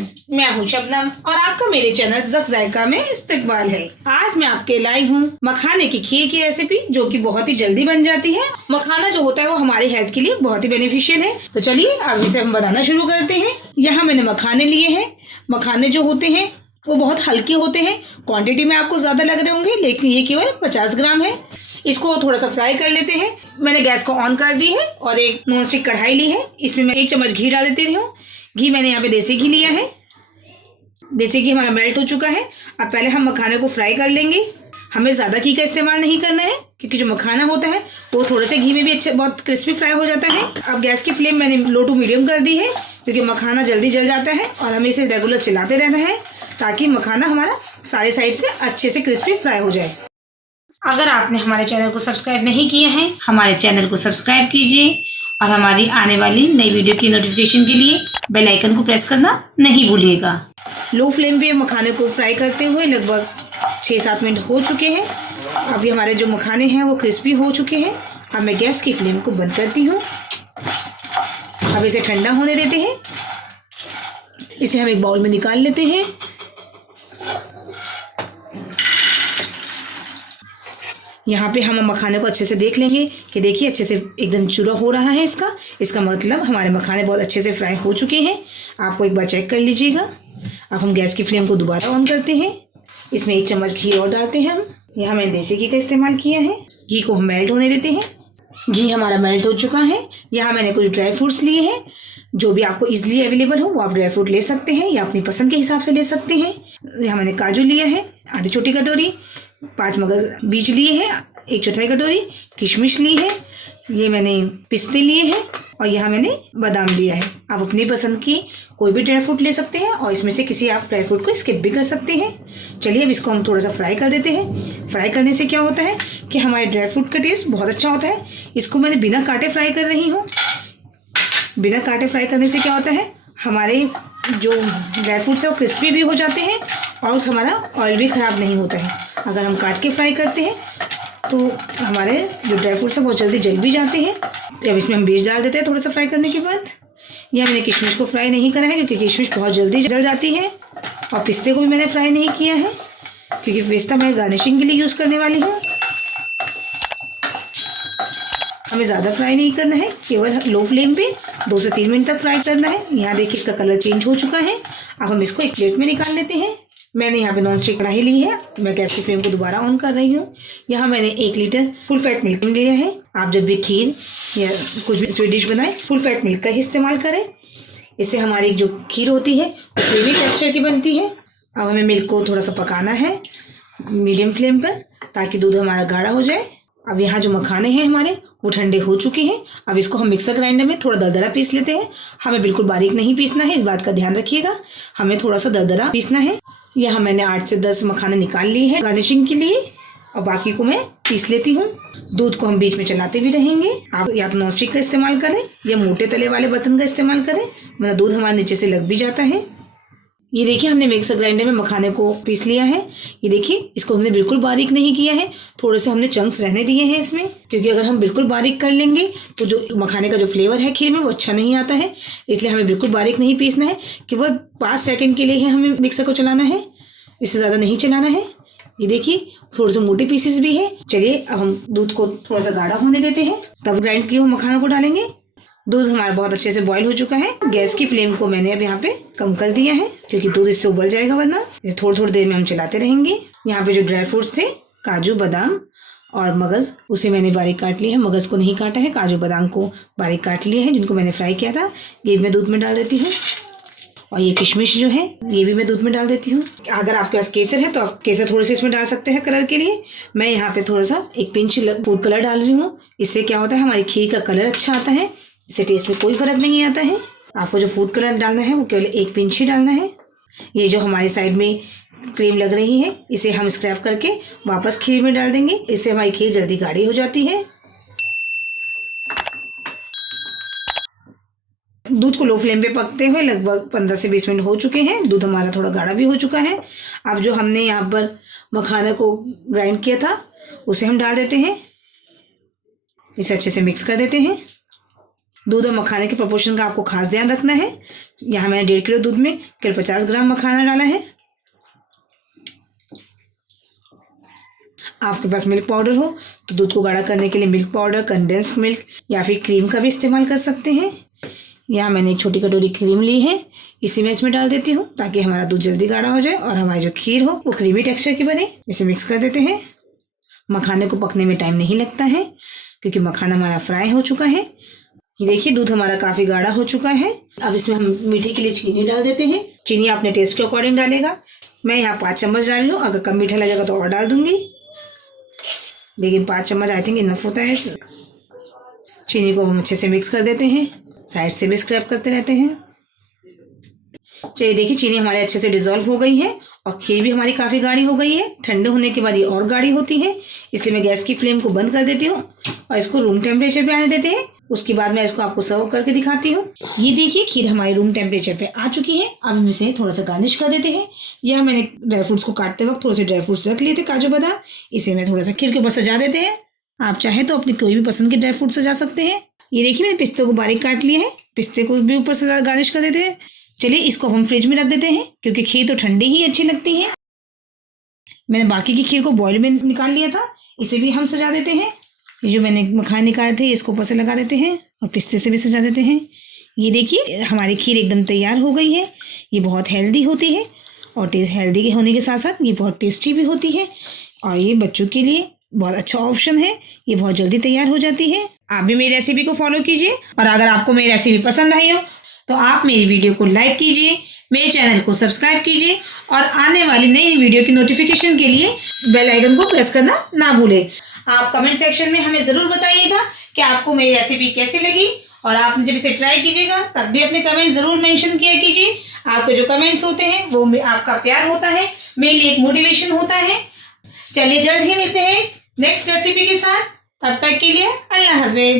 Friends, मैं हूँ शबनम और आपका मेरे चैनल ज़क ज़ायका में इस्तकबाल है। आज मैं आपके लाई हूँ मखाने की खीर की रेसिपी, जो कि बहुत ही जल्दी बन जाती है। मखाना जो होता है वो हमारे हेल्थ के लिए बहुत ही बेनिफिशियल है। तो चलिए अब इसे हम बनाना शुरू करते हैं। यहाँ मैंने मखाने लिए हैं। मखाने जो होते हैं वो बहुत हल्के होते हैं। क्वांटिटी में आपको ज़्यादा लग रहे होंगे, लेकिन ये केवल 50 ग्राम है। इसको थोड़ा सा फ्राई कर लेते हैं। मैंने गैस को ऑन कर दी है और एक नॉन स्टिक कढ़ाई ली है। इसमें मैं 1 चम्मच घी डाल देती हूँ। घी मैंने यहाँ पे देसी घी लिया है। देसी घी हमारा मेल्ट हो चुका है। अब पहले हम मखाने को फ्राई कर लेंगे। हमें ज़्यादा घी का इस्तेमाल नहीं करना है, क्योंकि जो मखाना होता है वो थोड़े से घी में भी अच्छे बहुत क्रिस्पी फ्राई हो जाता है। अब गैस की फ्लेम मैंने लो टू मीडियम कर दी है, क्योंकि मखाना जल्दी जल जाता है और हमें इसे रेगुलर चलाते रहना है, ताकि मखाना हमारा सारे साइड से अच्छे से क्रिस्पी फ्राई हो जाए। अगर आपने हमारे चैनल को सब्सक्राइब नहीं किया है, हमारे चैनल को सब्सक्राइब कीजिए और हमारी आने वाली नई वीडियो की नोटिफिकेशन के लिए बेल आइकन को प्रेस करना नहीं भूलिएगा। लो फ्लेम पे मखाने को फ्राई करते हुए लगभग 6-7 मिनट हो चुके हैं। अभी हमारे जो मखाने हैं वो क्रिस्पी हो चुके हैं। अब मैं गैस की फ्लेम को बंद करती हूँ। अब इसे ठंडा होने देते हैं। इसे हम एक बाउल में निकाल लेते हैं। यहाँ पे हम मखाने को अच्छे से देख लेंगे कि देखिए अच्छे से एकदम चूरा हो रहा है। इसका मतलब हमारे मखाने बहुत अच्छे से फ्राई हो चुके हैं। आपको एक बार चेक कर लीजिएगा। अब हम गैस की फ्लेम को दोबारा ऑन करते हैं। इसमें 1 चम्मच घी और डालते हैं हम। यहाँ मैंने देसी घी का इस्तेमाल किया है। घी को हम मेल्ट होने देते हैं। घी हमारा मेल्ट हो चुका है। यहाँ मैंने कुछ ड्राई फ्रूट्स लिए हैं। जो भी आपको इजीली अवेलेबल हो वो आप ड्राई फ्रूट ले सकते हैं या अपनी पसंद के हिसाब से ले सकते हैं। यहाँ मैंने काजू लिया है आधी छोटी कटोरी, 5 मगज बीज लिए हैं 1/4 कटोरी, किशमिश ली है, ये मैंने पिस्ते लिए हैं और यहाँ मैंने बादाम लिया है। आप अपनी पसंद की कोई भी ड्राई फ्रूट ले सकते हैं और इसमें से किसी आप ड्राई फ्रूट को स्किप भी कर सकते हैं। चलिए अब इसको हम थोड़ा सा फ्राई कर देते हैं। फ्राई करने से क्या होता है कि हमारे ड्राई फ्रूट का टेस्ट बहुत अच्छा होता है। इसको मैंने बिना काटे फ्राई कर रही हूँ। बिना काटे फ्राई करने से क्या होता है, हमारे जो ड्राई फ्रूट्स है वो क्रिस्पी भी हो जाते हैं और हमारा ऑयल भी ख़राब नहीं होता है। अगर हम काट के फ्राई करते हैं तो हमारे जो ड्राई फ्रूट्स हैं बहुत जल्दी जल भी जाते हैं। तो अब इसमें हम बीज डाल देते हैं थोड़ा सा फ्राई करने के बाद। यह मैंने किशमिश को फ्राई नहीं करा है, क्योंकि किशमिश बहुत जल्दी जल जाती है। और पिस्ते को भी मैंने फ्राई नहीं किया है, क्योंकि पिस्ता मैं गार्निशिंग के लिए यूज़ करने वाली हूँ। हमें ज़्यादा फ्राई नहीं करना है, केवल लो फ्लेम पे 2 से 3 मिनट तक फ्राई करना है। यहाँ देखिए इसका कलर चेंज हो चुका है। अब हम इसको एक प्लेट में निकाल लेते हैं। मैंने यहाँ पे नॉन स्टिक कढ़ाई ली है। मैं गैस की फ्लेम को दोबारा ऑन कर रही हूँ। यहाँ मैंने 1 लीटर फुल फैट मिल्क लिया है। आप जब भी खीर या कुछ भी स्वीट डिश बनाएं, फुल फैट मिल्क का ही इस्तेमाल करें। इससे हमारी जो खीर होती है वो क्रीमी टेक्सचर की बनती है। अब हमें मिल्क को थोड़ा सा पकाना है मीडियम फ्लेम पर, ताकि दूध हमारा गाढ़ा हो जाए। अब यहाँ जो मखाने हैं हमारे वो ठंडे हो चुके हैं। अब इसको हम मिक्सर ग्राइंडर में थोड़ा दरदरा पीस लेते हैं। हमें बिल्कुल बारीक नहीं पीसना है, इस बात का ध्यान रखिएगा। हमें थोड़ा सा दरदरा पीसना है। यहाँ मैंने 8 से 10 मखाने निकाल लिए हैं गार्निशिंग के लिए, और बाकी को मैं पीस लेती हूँ। दूध को हम बीच में चलाते भी रहेंगे। आप या तो नॉन स्टिक का इस्तेमाल करें या मोटे तले वाले बर्तन का इस्तेमाल करें, वरना दूध हमारे नीचे से लग भी जाता है। ये देखिए हमने मिक्सर ग्राइंडर में मखाने को पीस लिया है। ये देखिए इसको हमने बिल्कुल बारीक नहीं किया है, थोड़े से हमने चंक्स रहने दिए हैं इसमें, क्योंकि अगर हम बिल्कुल बारीक कर लेंगे तो जो मखाने का जो फ्लेवर है खीर में वो अच्छा नहीं आता है। इसलिए हमें बिल्कुल बारीक नहीं पीसना है, केवल 5 सेकंड के लिए ही हमें मिक्सर को चलाना है, इससे ज़्यादा नहीं चलाना है। ये देखिए थोड़े से मोटे पीसेस भी है। चलिए अब हम दूध को थोड़ा सा गाढ़ा होने देते हैं, तब ग्राइंड किए हुए मखानों को डालेंगे। दूध हमारा बहुत अच्छे से बॉईल हो चुका है। गैस की फ्लेम को मैंने अब यहाँ पे कम कर दिया है, क्योंकि दूध इससे उबल जाएगा, वरना इसे थोड़ी देर में हम चलाते रहेंगे। यहाँ पे जो ड्राई फ्रूट्स थे, काजू बादाम और मगज़, उसे मैंने बारीक काट लिया है। मगज़ को नहीं काटा है, काजू बादाम को बारीक काट लिया है, जिनको मैंने फ्राई किया था। ये मैं दूध में डाल देती हूँ। और ये किशमिश जो है ये भी मैं दूध में डाल देती हूँ। अगर आपके पास केसर है तो आप केसर थोड़े से इसमें डाल सकते हैं कलर के लिए। मैं यहाँ पे थोड़ा सा 1 पिंच फूड कलर डाल रही हूँ। इससे क्या होता है, हमारी खीर का कलर अच्छा आता है। इससे टेस्ट में कोई फ़र्क नहीं आता है। आपको जो फूड कलर डालना है वो केवल 1 पिंच ही डालना है। ये जो हमारे साइड में क्रीम लग रही है, इसे हम स्क्रैप करके वापस खीर में डाल देंगे। इससे हमारी खीर जल्दी गाढ़ी हो जाती है। दूध को लो फ्लेम पे पकते हुए लगभग 15 से 20 मिनट हो चुके हैं। दूध हमारा थोड़ा गाढ़ा भी हो चुका है। अब जो हमने यहाँ पर मखाने को ग्राइंड किया था उसे हम डाल देते हैं। इसे अच्छे से मिक्स कर देते हैं। दूध और मखाने के प्रोपोर्शन का आपको खास ध्यान रखना है। यहाँ मैंने 1.5 किलो दूध में केवल 50 ग्राम मखाना डाला है। आपके पास मिल्क पाउडर हो तो दूध को गाढ़ा करने के लिए मिल्क पाउडर, कंडेंस्ड मिल्क या फिर क्रीम का भी इस्तेमाल कर सकते हैं। यहाँ मैंने एक छोटी कटोरी क्रीम ली है, इसी में इसमें डाल देती हूँ ताकि हमारा दूध जल्दी गाढ़ा हो जाए और हमारी जो खीर हो वो क्रीमी टेक्सचर की बने। इसे मिक्स कर देते हैं। मखाने को पकने में टाइम नहीं लगता है क्योंकि मखाना हमारा फ्राई हो चुका है। ये देखिए दूध हमारा काफ़ी गाढ़ा हो चुका है। अब इसमें हम मीठे के लिए चीनी डाल देते हैं। चीनी अपने टेस्ट के अकॉर्डिंग डालेगा। मैं यहाँ 5 चम्मच डाल रही हूँ, अगर कम मीठा लगेगा तो और डाल दूंगी, लेकिन 5 चम्मच आई थिंक इनफ होता है। चीनी को हम अच्छे से मिक्स कर देते हैं, साइड से भी स्क्रैप करते रहते हैं। चलिए देखिए चीनी हमारे अच्छे से डिज़ोल्व हो गई है और खीर भी हमारी काफ़ी गाढ़ी हो गई है। ठंडे होने के बाद ये और गाढ़ी होती है, इसलिए मैं गैस की फ्लेम को बंद कर देती हूँ और इसको रूम टेम्परेचर पे आने देते हैं। उसके बाद मैं इसको आपको सर्व करके दिखाती हूँ। ये देखिए खीर हमारी रूम टेम्परेचर पे आ चुकी है। अब हम इसे थोड़ा सा गार्निश कर देते हैं। यह मैंने ड्राई फ्रूट्स को काटते वक्त थोड़े से ड्राई फ्रूट्स रख लिए थे, काजू बादाम, इसे मैं थोड़ा सा खीर के ऊपर सजा देते हैं। आप चाहे तो अपनी कोई भी पसंद के ड्राई फ्रूट सजा सकते हैं। ये देखिए मैंने पिस्ते को बारीक काट लिया है, पिस्ते को भी ऊपर से गार्निश कर देते हैं। चलिए इसको हम फ्रिज में रख देते हैं क्योंकि खीर तो ठंडी ही अच्छी लगती है। मैंने बाकी की खीर को बॉयल में निकाल लिया था, इसे भी हम सजा देते हैं। ये जो मैंने मखाने निकाले थे इसको ऊपर से लगा देते हैं और पिस्ते से भी सजा देते हैं। ये देखिए हमारी खीर एकदम तैयार हो गई है। ये बहुत हेल्दी होती है और हेल्दी के होने के साथ साथ ये बहुत टेस्टी भी होती है और ये बच्चों के लिए बहुत अच्छा ऑप्शन है। ये बहुत जल्दी तैयार हो जाती है। आप भी मेरी रेसिपी को फॉलो कीजिए और अगर आपको मेरी रेसिपी पसंद आई हो तो आप मेरी वीडियो को लाइक कीजिए, मेरे चैनल को सब्सक्राइब कीजिए और आने वाली नई वीडियो की नोटिफिकेशन के लिए बेल आइकन को प्रेस करना ना भूलें। आप कमेंट सेक्शन में हमें ज़रूर बताइएगा कि आपको मेरी रेसिपी कैसी लगी और आप जब इसे ट्राई कीजिएगा तब भी अपने कमेंट ज़रूर मेंशन किया कीजिए। आपके जो कमेंट्स होते हैं वो आपका प्यार होता है, मेरे लिए एक मोटिवेशन होता है। चलिए जल्द ही मिलते हैं नेक्स्ट रेसिपी के साथ। तब तक के लिए अल्लाह हाफिज।